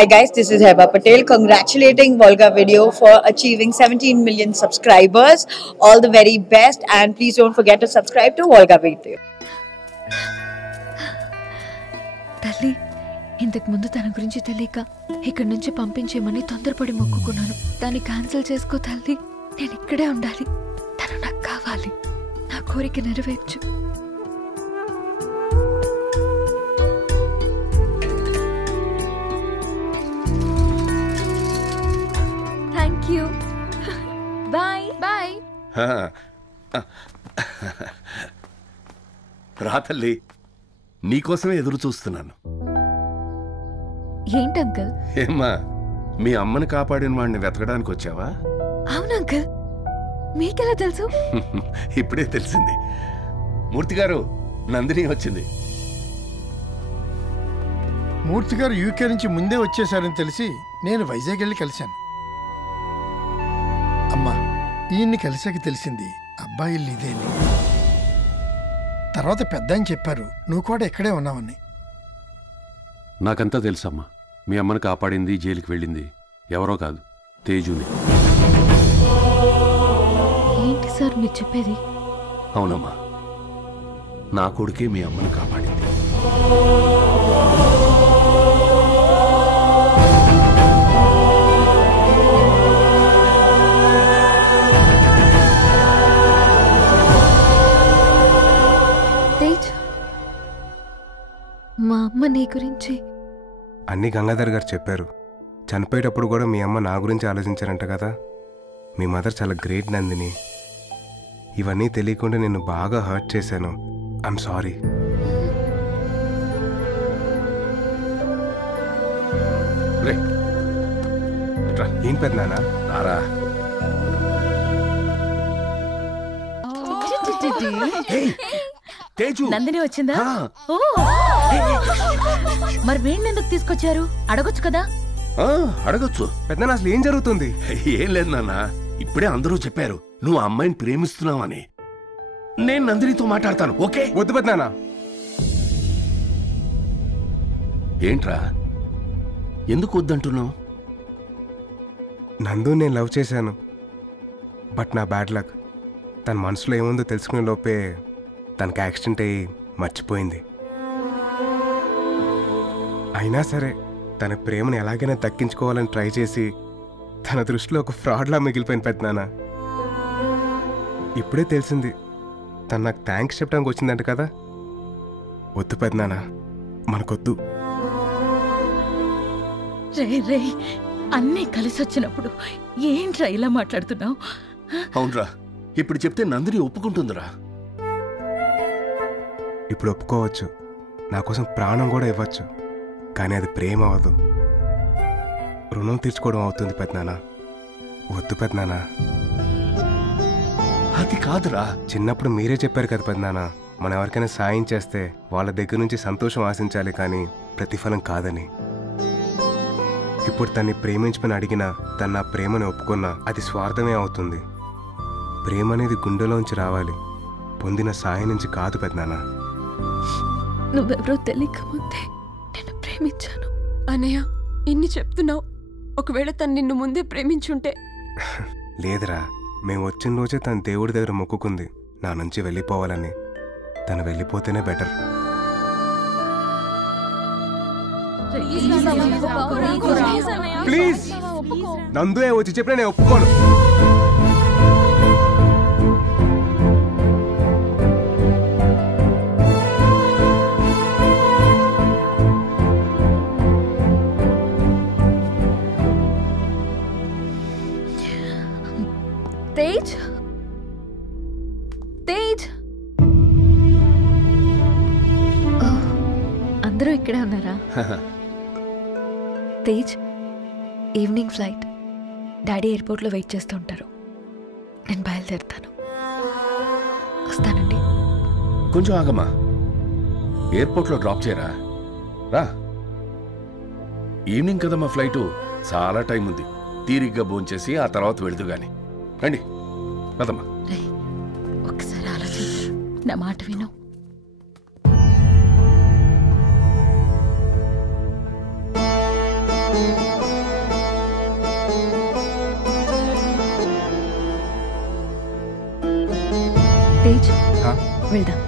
Hi guys, this is Heba Patel congratulating Volga Video for achieving 17 million subscribers. All the very best and please don't forget to subscribe to Volga Video. తల్లి ఇంతకు ముందు తన గురించి తెలియక ఇక్కడి నుంచి పంపించేమని తొందరపడి మొక్కుకున్నాను. దాన్ని క్యాన్సిల్ చేసుకో తల్లి. నేను ఇక్కడే ఉండాలి. తను నాకు కావాలి. నా కోరిక నెరవేర్చు. Thank you. Bye bye. రా తల్లి, నీకోసమే ఎదురు చూస్తున్నాను. ఏంటి అంకుల్? ఏమ్మా, మీ అమ్మని కాపాడిన వాడిని వెతకడానికి వచ్చావా? అవును అంకుల్. మీకెలా తెలుసు? ఇప్పుడే తెలిసింది. మూర్తి గారు, నందిని వచ్చింది. మూర్తి గారు యూకే నుంచి ముందే వచ్చేసారని తెలిసి నేను వైజాగ్ వెళ్ళి కలిశాను. అమ్మా, ఈయన్ని కలిసాక తెలిసింది అబ్బాయి ఇల్లు ఇదేని. తర్వాత పెద్ద అని చెప్పారు నువ్వు కూడా ఇక్కడే ఉన్నావని. నాకంతా తెలుసమ్మా. మీ అమ్మని కాపాడింది, జైలుకి వెళ్ళింది ఎవరో కాదు, తేజుని. ఏంటి సార్ మీరు చెప్పేది? అవునమ్మా, నా కొడుకే మీ అమ్మని కాపాడింది. మా అమ్మ నీ గురించి అన్నీ గంగాధర్ గారు చెప్పారు. చనిపోయేటప్పుడు కూడా మీ అమ్మ నా గురించి ఆలోచించారంట కదా. మీ మదర్ చాలా గ్రేట్ నందిని. ఇవన్నీ తెలియకుండా నేను బాగా హర్ట్ చేశాను. I'm sorry. ఏం పెద్దనాన్న? రారా. నందిని వచ్చిందా? మరి వీడిని ఎందుకు తీసుకొచ్చారు? అడగొచ్చు కదా. అడగొచ్చు. పెద్దనాన్న అసలు ఏం జరుగుతుంది? ఏం లేదు నాన్న, ఇప్పుడే అందరూ చెప్పారు నువ్వు ఆ అమ్మాయిని ప్రేమిస్తున్నావని. నేను నందినితో మాట్లాడతాను. ఓకే? వద్దు పెద్దనాన్న. ఏంట్రా, ఎందుకు వద్దంటున్నావు? నందు నేను లవ్ చేశాను. బట్ నా బ్యాడ్ లక్. తన మనసులో ఏముందో తెలుసుకునే లోపే తనకు యాక్సిడెంట్ అయ్యి మర్చిపోయింది. అయినా సరే తన ప్రేమను ఎలాగైనా దక్కించుకోవాలని ట్రై చేసి తన దృష్టిలో ఒక ఫ్రాడ్లా మిగిలిపోయిన పెద్దనాన్న. ఇప్పుడే తెలిసింది తను నాకు థ్యాంక్స్ చెప్పడానికి వచ్చిందంట కదా. వద్దు పెద్దనాన్న, మనకొద్దు. రే అన్నీ కలిసి వచ్చినప్పుడు ఏంట్రా ఇలా మాట్లాడుతున్నావు? అవునరా, ఇప్పుడు చెప్తే నందిని ఒప్పుకుంటుందిరా. ఇప్పుడు ఒప్పుకోవచ్చు, నా కోసం ప్రాణం కూడా ఇవ్వచ్చు. కానీ అది ప్రేమ అవ్వదు, రుణం తీర్చుకోవడం అవుతుంది పెద్దనాన్న. వద్దు పెద్దనాన్న. అది కాదురా. చిన్నప్పుడు మీరే చెప్పారు కదా పెద్దనాన్న, మనం ఎవరికైనా సాయం చేస్తే వాళ్ళ దగ్గర నుంచి సంతోషం ఆశించాలి కానీ ప్రతిఫలం కాదని. ఇప్పుడు తన్ని ప్రేమించమని అడిగినా తను నా ప్రేమని ఒప్పుకున్నా అది స్వార్థమే అవుతుంది. ప్రేమ అనేది గుండెలోంచి రావాలి, పొందిన సాయం నుంచి కాదు పెద్దనాన్న. నువ్వెవరో తెలియక ముందే నేను ప్రేమించాను. అన్నయ్య, ఇన్ని చెప్తున్నావు. ఒకవేళ తను నిన్ను ముందే ప్రేమించుంటే? లేదురా, మేము వచ్చిన రోజే తన దేవుడి దగ్గర మొక్కుకుంది నా నుంచి వెళ్ళిపోవాలని. తను వెళ్ళిపోతేనే బెటర్. ప్లీజ్, నందు వచ్చి చెప్పినా నేను ఒప్పుకోను. తేజ్, తేజ్, అందరూ ఇక్కడే ఉన్నారా? Tej, evening flight. డాడీ ఎయిర్పోర్ట్లో వెయిట్ చేస్తూ ఉంటారు. నేను బయలుదేరుతాను. వస్తానండి. కొంచెం ఆగమ్మా, ఎయిర్పోర్ట్లో డ్రాప్ చేయరా. రా, ఈవినింగ్ కదా మా ఫ్లైటు, చాలా టైం ఉంది. తీరిగ్గా భోంచేసి ఆ తర్వాత వెళుతూ గాని. రండి, పదమ్మా. ఒకసారి ఆలోచించు, నా మాట విను. తేజ్ వెళ్దాం.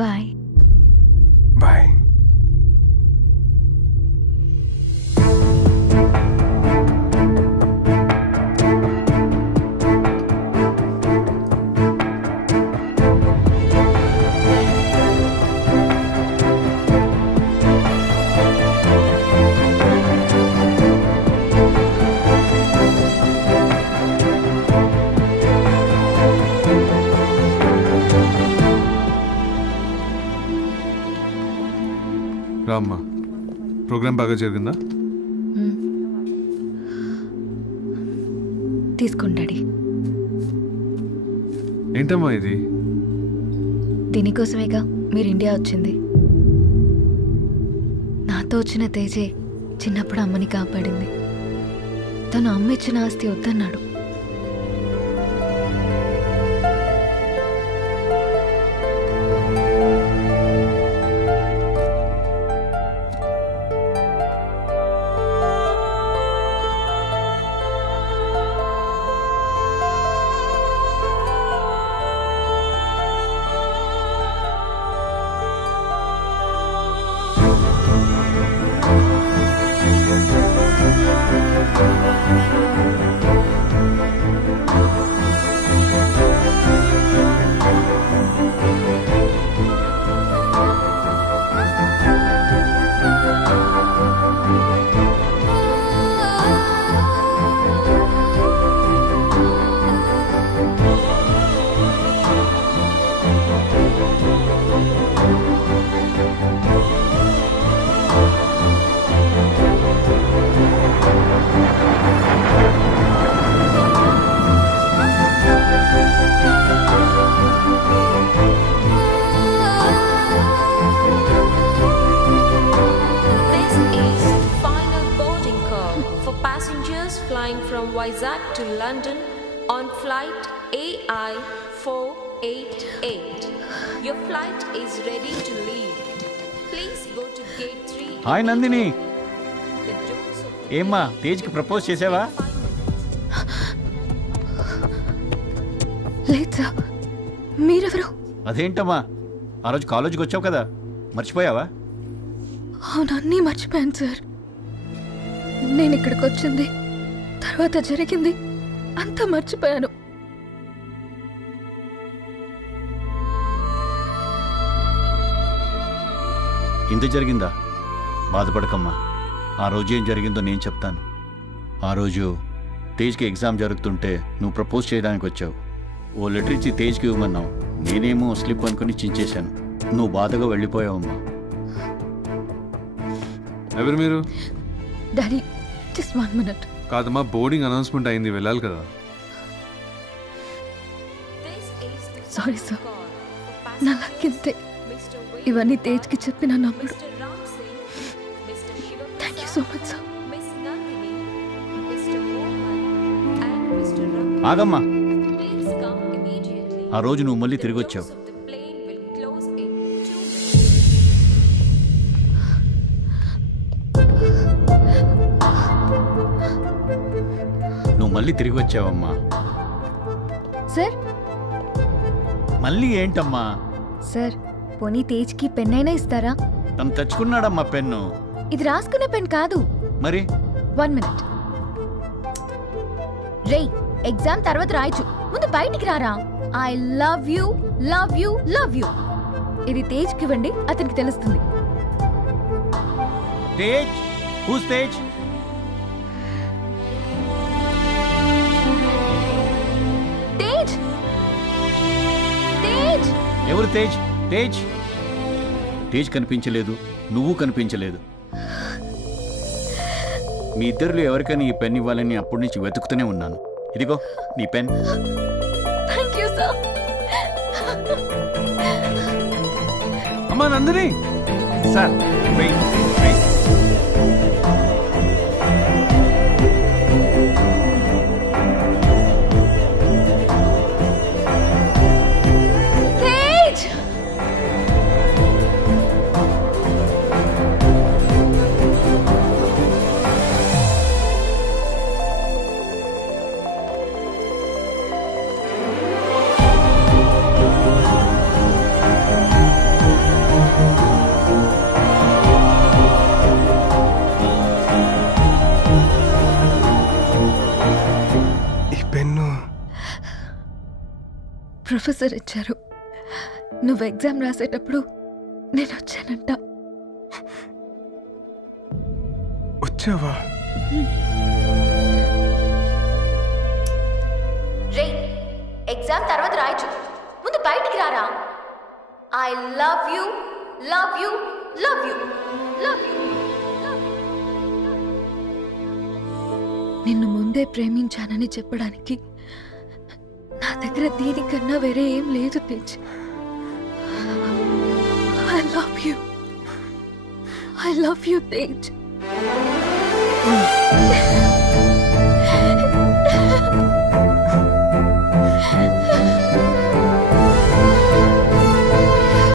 బాయ్. బాయ్. రామ్మా, ప్రోగ్రామ్ బాగా జరిగిందా? తీసుకుంటాడి. ఏంటమ్మా ఇది? దీనికోసమేగా మీరు ఇండియా వచ్చింది. నాతో వచ్చిన తేజే చిన్నప్పుడు అమ్మని కాపాడింది. తను అమ్మ ఇచ్చిన ఆస్తి వద్దన్నాడు. Vizag to London on flight AI 488. Your flight is ready to leave. Please go to gate 3. Hi Nandini, ఏమ్మా తేజ్కి ప్రపోజ్ చేసావా? లేదు సార్. మీరెవరు? అదేంటమ్మా, ఆ రోజు కాలేజీకి వచ్చావు కదా, మర్చిపోయావా? అవును, అన్నీ మర్చిపోయాను సార్. నేను ఇక్కడికి వచ్చింది, తర్వాత జరిగింది అంతా మర్చిపోయాను. ఇంత జరిగిందా? బాధపడకమ్మా, ఆ రోజు ఏం జరిగిందో నేను చెప్తాను. ఆ రోజు తేజ్కి ఎగ్జామ్ జరుగుతుంటే నువ్వు ప్రపోజ్ చేయడానికి వచ్చావు. ఓ లెటర్ ఇచ్చి తేజ్కి ఇవ్వమన్నావు. నేనేమో స్లిప్ అనుకుని చించేశాను. నువ్వు బాధగా వెళ్ళిపోయావమ్మా. ఎవరు మీరు? Daddy, just 1 minute. కాదమ్మా, బోర్డింగ్ అనౌన్స్మెంట్ అయింది, వెళ్ళాలి కదా. సారీ సార్, నా లక్కింతే. ఇవన్నీ తేజ్కి చెప్పిన నమ్మడు. Thank you so much sir. ఆగమ్మా, ఆ రోజు నువ్వు మళ్ళీ తిరిగి వచ్చావు. మళ్ళీ తిరిగి వచ్చావమ్మా. సార్ మళ్ళీ ఏంటమ్మా? సార్ పోనీ తేజ్కి పెన్ అయినా ఇస్తారా? తను తెచ్చుకున్నాడమ్మా పెన్ను. ఇది రాసుకునే పెన్ కాదు. మరి 1 మినిట్. రే ఎగ్జామ్ తర్వాత రాయచ్చు, ముందు బయటికి రారా. I love you love you love you. ఇది తేజ్కి ఇవ్వండి, అతనికి తెలుస్తుంది. తేజ్, హూస్ తేజ్? తేజ్ తేజ్ ఎవరు తేజ్? తేజ్ తేజ్ కనిపించలేదు, నువ్వు కనిపించలేదు. మీ ఇద్దరిలో ఎవరికైనా ఈ పెన్ ఇవ్వాలని అప్పటి నుంచి వెతుకుతూనే ఉన్నాను. ఇదిగో నీ పెన్. Thank you sir. అమ్మా Nandini sir, wait wait. Tej professor ఇచ్చారు. నువ్వు ఎగ్జామ్ రాసేటప్పుడు నేను వచ్చానంట. వచ్చావా? రే ఎగ్జామ్ తర్వాత రాయచ్చు, ముందు బయటికి రారా. I love you love you love you love you. నిన్ను ముందే ప్రేమించానని చెప్పడానికి నా దగ్గర దీనికన్నా వేరే ఏం లేదు Tej. I love you Tej.